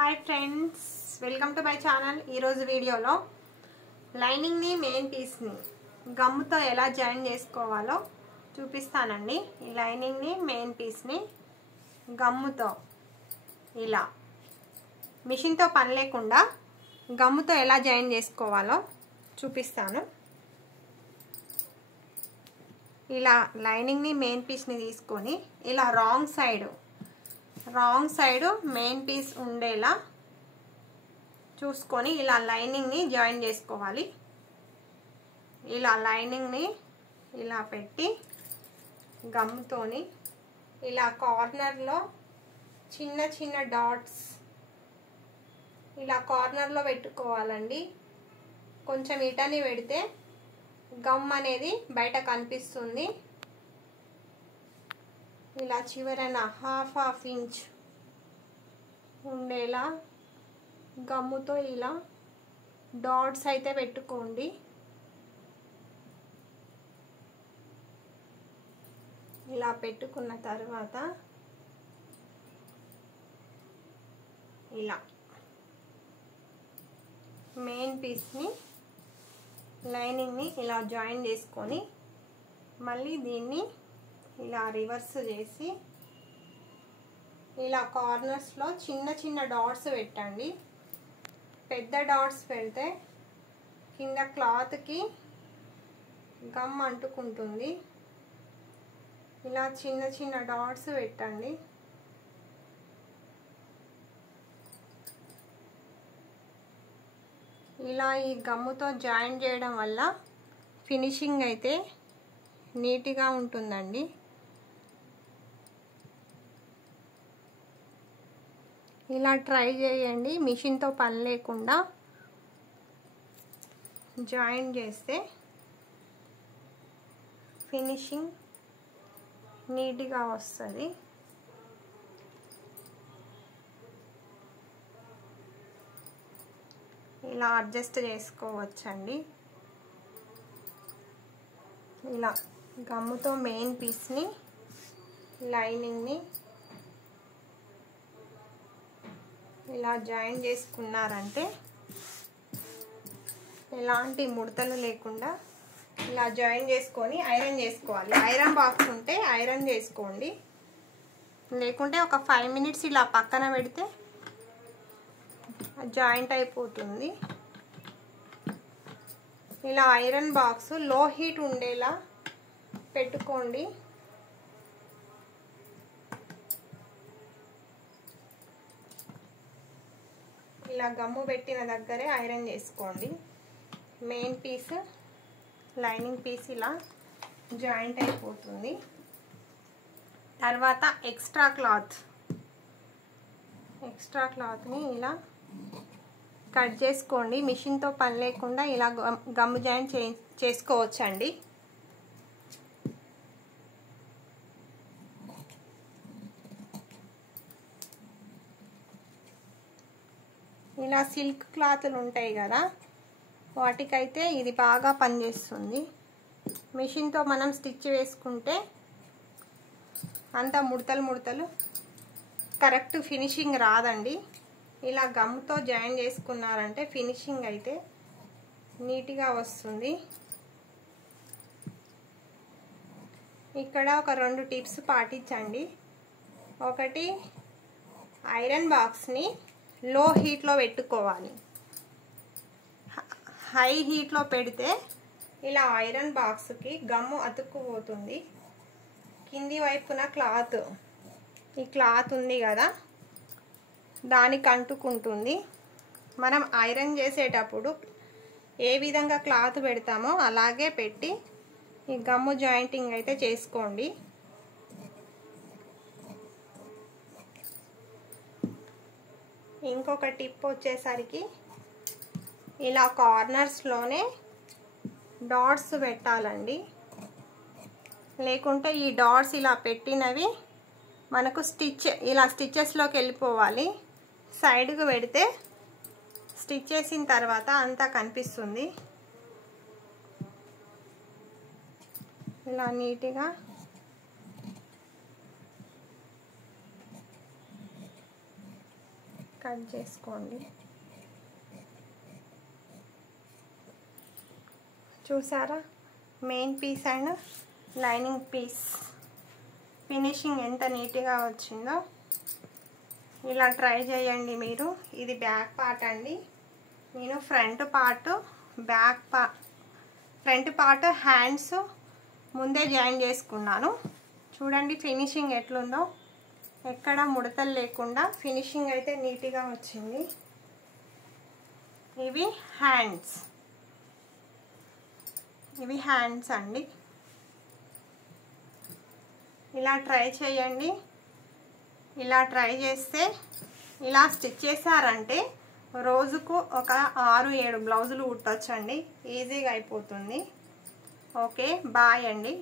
Hi friends, welcome to my channel. ఈరోజు వీడియోలో లైనింగ్ని మెయిన్ పీస్ని గమ్ముతో ఎలా జాయిన్ చేసుకోవాలో చూపిస్తానండి. ఈ లైనింగ్ని మెయిన్ పీస్ని గమ్ముతో ఇలా మిషన్తో పని లేకుండా గమ్ముతో ఎలా జాయిన్ చేసుకోవాలో చూపిస్తాను. ఇలా లైనింగ్ని మెయిన్ పీస్ని తీసుకొని ఇలా రాంగ్ సైడ్ మెయిన్ పీస్ ఉండేలా చూసుకొని ఇలా లైనింగ్ని జాయిన్ చేసుకోవాలి. ఇలా లైనింగ్ని ఇలా పెట్టి గమ్ముతోని ఇలా కార్నర్లో చిన్న చిన్న డాట్స్ ఇలా కార్నర్లో పెట్టుకోవాలండి. కొంచెం ఇటని పెడితే గమ్ అనేది బయట కనిపిస్తుంది. ఇలా చివరన హాఫ్ ఇంచ్ ఉండేలా గమ్ముతో ఇలా డాట్స్ అయితే పెట్టుకోండి. ఇలా పెట్టుకున్న తర్వాత ఇలా మెయిన్ పీస్ని లైనింగ్ని ఇలా జాయిన్ చేసుకొని మళ్ళీ దీన్ని ఇలా రివర్స్ చేసి ఇలా కార్నర్స్లో చిన్న చిన్న డాట్స్ పెట్టండి. పెద్ద డాట్స్ పెడితే కింద క్లాత్కి గమ్ అంటుకుంటుంది. ఇలా చిన్న చిన్న డాట్స్ పెట్టండి. ఇలా ఈ గమ్ముతో జాయిన్ చేయడం వల్ల ఫినిషింగ్ అయితే నీట్గా ఉంటుందండి. ఇలా ట్రై చేయండి. మిషన్తో పని లేకుండా జాయిన్ చేస్తే ఫినిషింగ్ నీట్గా వస్తుంది. ఇలా అడ్జస్ట్ చేసుకోవచ్చండి. ఇలా గమ్ముతో మెయిన్ పీస్ని లైనింగ్ని ఇలా జాయిన్ చేసుకున్నారంటే ఎలాంటి ముడతలు లేకుండా ఇలా జాయిన్ చేసుకొని ఐరన్ చేసుకోవాలి. ఐరన్ బాక్స్ ఉంటే ఐరన్ చేసుకోండి, లేకుంటే ఒక 5 minutes ఇలా పక్కన పెడితే జాయింట్ అయిపోతుంది. ఇలా ఐరన్ బాక్స్ లో హీట్ ఉండేలా పెట్టుకోండి. ఇలా గమ్ము పెట్టిన దగ్గరే ఐరన్ చేసుకోండి. మెయిన్ పీస్ లైనింగ్ పీస్ ఇలా జాయింట్ అయిపోతుంది. తర్వాత ఎక్స్ట్రా క్లాత్ని ఇలా కట్ చేసుకోండి. మిషన్తో పని లేకుండా ఇలా గమ్ము జాయింట్ చేసుకోవచ్చండి. ఇలా సిల్క్ క్లాత్లు ఉంటాయి కదా, వాటికైతే ఇది బాగా పనిచేస్తుంది. మిషన్తో మనం స్టిచ్ వేసుకుంటే అంత ముడతలు కరెక్ట్ ఫినిషింగ్ రాదండి. ఇలా గమ్తో జాయిన్ చేసుకున్నారంటే ఫినిషింగ్ అయితే నీట్గా వస్తుంది. ఇక్కడ ఒక 2 టిప్స్ పాటించండి. ఒకటి, ఐరన్ బాక్స్ని లో హీట్లో పెట్టుకోవాలి. హై హీట్లో పెడితే ఇలా ఐరన్ బాక్స్కి గమ్ము అతుక్కుపోతుంది. కింది వైపున ఈ క్లాత్ ఉంది కదా, దానికి అంటుకుంటుంది. మనం ఐరన్ చేసేటప్పుడు ఏ విధంగా క్లాత్ పెడతామో అలాగే పెట్టి ఈ గమ్ము జాయింటింగ్ అయితే చేసుకోండి. ఇంకొక టిప్ వచ్చేసరికి ఇలా కార్నర్స్లోనే డాట్స్ పెట్టాలండి. లేకుంటే ఈ డాట్స్ ఇలా పెట్టినవి మనకు ఇలా స్టిచ్చెస్లోకి వెళ్ళిపోవాలి. సైడ్కు పెడితే స్టిచ్ చేసిన తర్వాత అంతా కనిపిస్తుంది. ఇలా నీట్గా కట్ చేసుకోండి. చూసారా main piece and lining piece finishing ఎంత నీట్గా వచ్చిందో. ఇలా ట్రై చేయండి మీరు. ఇది బ్యాక్ పార్ట్ అండి. నేను ఫ్రంట్ పార్ట్ హ్యాండ్స్ ముందే జాయిన్ చేసుకున్నాను. చూడండి ఫినిషింగ్ ఎట్లుందో, ఎక్కడ ముడతలు లేకుండా ఫినిషింగ్ అయితే నీట్గా వచ్చింది. ఇవి హ్యాండ్స్ అండి. ఇలా ట్రై చేయండి. ఇలా ట్రై చేస్తే, ఇలా స్టిచ్ చేశారంటే రోజుకు ఒక 6-7 బ్లౌజులు కుట్టొచ్చండి. ఈజీగా అయిపోతుంది. ఓకే, బాయ్ అండి.